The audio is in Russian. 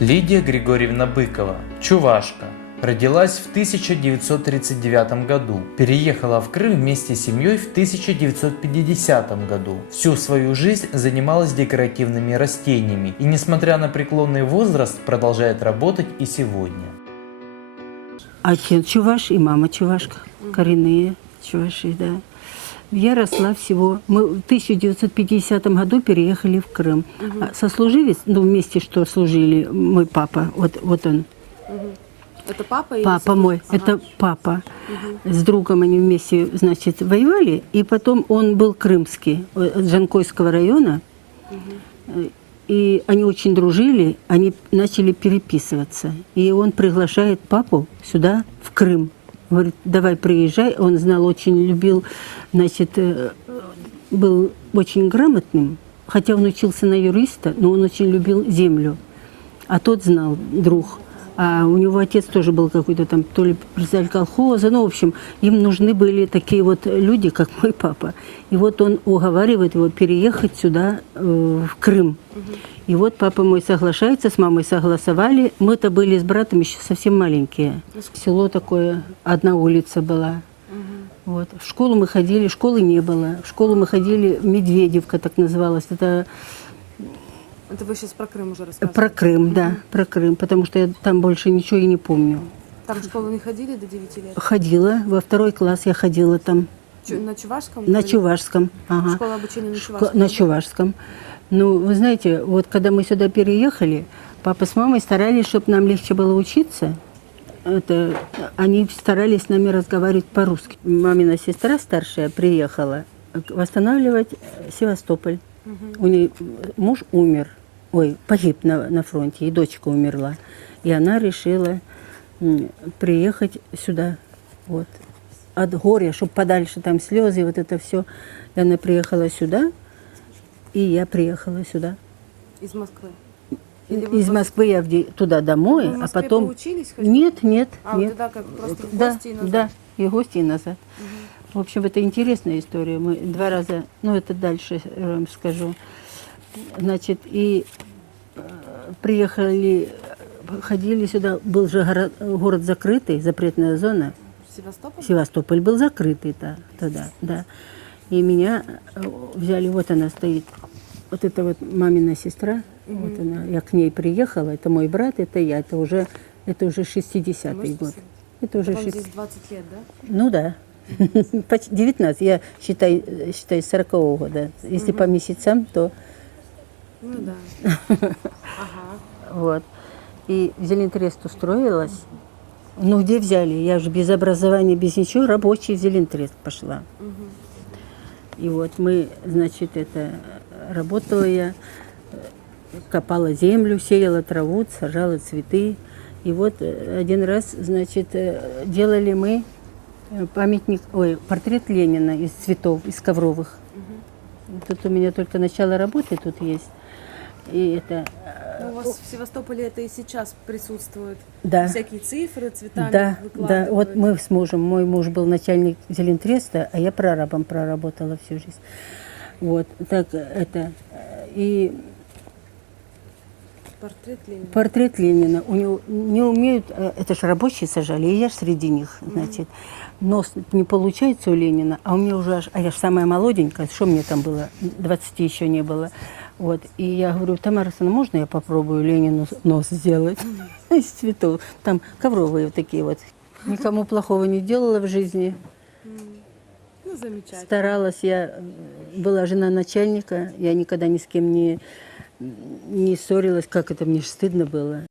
Лидия Григорьевна Быкова, чувашка, родилась в 1939 году, переехала в Крым вместе с семьей в 1950 году. Всю свою жизнь занималась декоративными растениями и, несмотря на преклонный возраст, продолжает работать и сегодня. Отец чуваш и мама чувашка, коренные чуваши, да. Я росла всего, мы в 1950 году переехали в Крым. А Сослуживец, ну вместе что служили, мой папа, вот, вот он, Это папа или папа супруг? мой, Ага. это папа. С другом они вместе, значит, воевали, и потом он был крымский, э, от Жанкойского района, Э, и они очень дружили, они начали переписываться. И он приглашает папу сюда, в Крым. Говорит, давай приезжай. Он знал, очень любил, значит, э, был очень грамотным, хотя он учился на юриста, но он очень любил землю. А тот знал, друг. А у него отец тоже был какой-то там, то ли председатель колхоза, ну, в общем, им нужны были такие вот люди, как мой папа. И вот он уговаривает его переехать сюда, э, в Крым. И вот папа мой соглашается, с мамой согласовали. Мы-то были с братом еще совсем маленькие. Село такое, одна улица была. Вот. В школу мы ходили, школы не было. В школу мы ходили, Медведевка так называлась. Это Это вы сейчас про Крым уже рассказываете. про Крым, да, про Крым, потому что я там больше ничего и не помню. Там в школу не ходили до 9 лет? Ходила, во второй класс я ходила там, Чу- на Чувашском? на или- Чувашском. Ага. Школа обучения на Шко- Чувашском? На Чувашском. Ну, вы знаете, вот когда мы сюда переехали, папа с мамой старались, чтобы нам легче было учиться. Это, они старались с нами разговаривать по-русски. Мамина сестра старшая приехала восстанавливать Севастополь. У нее муж умер, ой, погиб на, на фронте, и дочка умерла. И она решила приехать сюда, вот, от горя, чтобы подальше там слезы, вот это все. И она приехала сюда, и я приехала сюда. Из Москвы? Или Из Москвы я в туда домой, а потом... поучились хоть? Нет, нет, А, нет. туда как просто в да, гости и назад? да, и гости и назад. В общем, это интересная история. Мы два раза, ну это дальше вам скажу. Значит, и э, приехали, э, ходили сюда, был же город, город закрытый, запретная зона. Севастополь? Севастополь был закрытый да, тогда, да. И меня э, взяли, вот она стоит, вот это вот мамина сестра, вот она, я к ней приехала, это мой брат, это я, это уже, это уже 60-й Можете год. Это уже Вам 60 здесь 20 лет, да? ну да. Почти 19. Я считай, считай 40 года. Если по месяцам, то Ну да. Ага. вот. И в Зелентрест устроилась. Ну, где взяли? Я же без образования, без ничего, рабочий в Зелентрест пошла. И вот мы, значит, это работала я, копала землю, сеяла траву, сажала цветы. И вот э, один раз, значит, э, делали мы памятник, ой, портрет Ленина из цветов, из ковровых. Тут у меня только начало работы тут есть. И это, Ну, у вас в Севастополе это и сейчас присутствует. да. Всякие цифры, цветами Да, да. Вот мы с мужем, мой муж был начальник Зелентреста, а я прорабом проработала всю жизнь. Вот, так это. э, И Портрет Ленина. портрет Ленина, у него не умеют, э, это же рабочие сажали, и я ж среди них, значит. Нос не получается у Ленина, а у меня уже аж, а я же самая молоденькая, что мне там было, 20 еще не было. Вот, и я говорю, Тамара Александровна, можно я попробую Ленину нос сделать из цветов? Там ковровые такие вот. Никому плохого не делала в жизни. Ну, замечательно. Старалась я, была жена начальника, я никогда ни с кем не, не ссорилась, как это мне стыдно было.